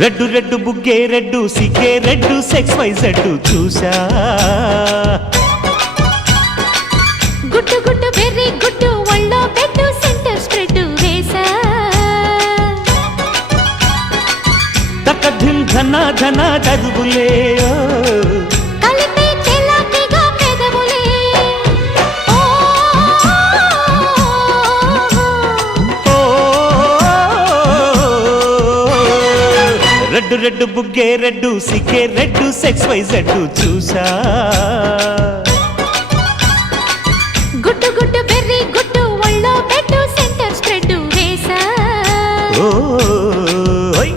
red red బుగ్గే red సిగ్గే red sex Y Z చూసా గుట్టు గుట్టు వెర్రి గుట్టు ఒళ్ళో పెట్టు సెంటర్ స్ప్రెడ్ వేసా తక్కధిం ధన ధన దరువులే కలిపి తెల్లటిగా పెదవులే రెడ్డు రెడ్డు బుగ్గే రెడ్డు సిగ్గే రెడ్డు సెక్స్ వై జెడ్డు చూసా గుట్టు గుట్టు వెర్రి గుట్టు ఒళ్ళో పెట్టు సెంటర్ స్ప్రెడ్ వేసా ఓయ్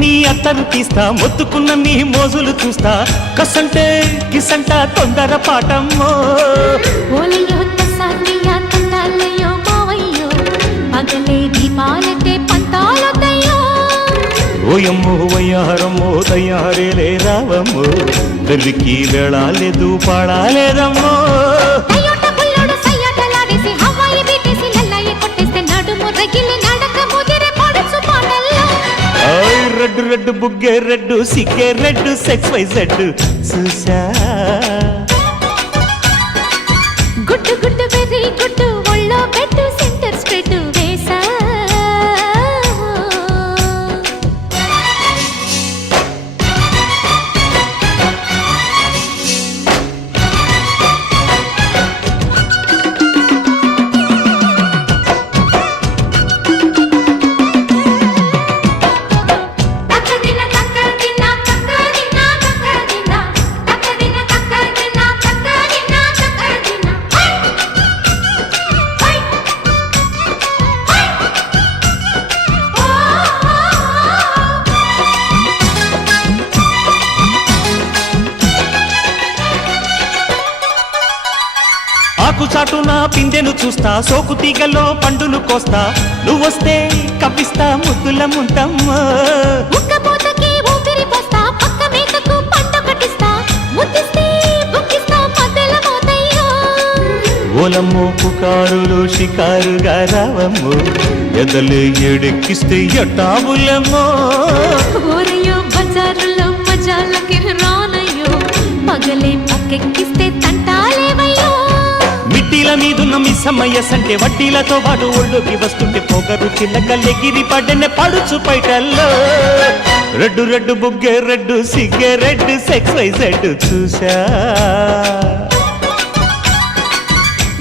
నీ అత్తరు తీస్తా మొత్తుకున్న నీ మోజులు చూస్తా కసంటే కిసంట తొందర పాటమ్మో ఓలయ్యో తసానియా తంటాలయ్యో మావయ్యో పగలే దీపాలటే పంతాలొద్దయ్యో ఓయమ్మో వయ్యారమ్మో తయారేలే రావమ్మో దరికి వెళ్ళాలేదు పాడాలేదమ్మో అయ్యోట బుల్లోడు సయ్యాటలాడేసి హవాయి బీటేసి లల్లాయి కొట్టేస్తే నడుము రగిలి నడక ముదిరే పడుచు పాటల్లో రెడ్డు రెడ్డు బుగ్గే రెడ్డు సిగ్గే రెడ్డు సెక్స్ వై జెడ్డు చూసా గుట్టు గుట్టు వెర్రి గుట్టు ఒళ్ళో పెట్టు సెంటర్ స్ప్రెడ్ వేసా ఆకు చాటున పిందెను చూస్తా సోకు తీగలో పండును కోస్తా నువ్వొస్తే కప్పిస్తా ముద్దుల ముంటమ్మా ఉక్కపోతకి ఊపిరి పోస్తా పక్క మేకకు పంట కట్టిస్తా ముద్దిస్తే బుక్కిస్తా మధ్యల మోతయ్యో ఓలమ్మో పుకారులు షికారుగా రావమ్మో ఎదలు ఎడెక్కిస్తే ఎట్టాబులమ్మో ఓరయ్యో బజారులో మజాలకి రానయ్యో పగలే పక్కెక్కిస్తే తంటాలేవయ్యో మిట్టిల మీదున్న మిస్సమ్మయ్య సంటే వడ్డీలతో పాటు ఒళ్ళోకి వస్తుంటే పొగరు చిల్లకల్లెగిరి పడ్డనే పడుచు పైటల్లో రెడ్డు రెడ్డు బుగ్గే రెడ్డు సిగ్గే రెడ్డు సెక్స్ వై జెడ్డు చూసా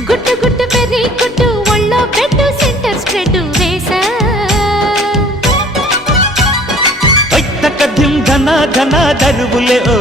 గుట్టు గుట్టు పెర్రి గుట్టు ఒళ్ళో పెట్టు సెంటర్ స్ప్రెడ్ వేసా తక్కధిం ధన ధన దరువులే ఓ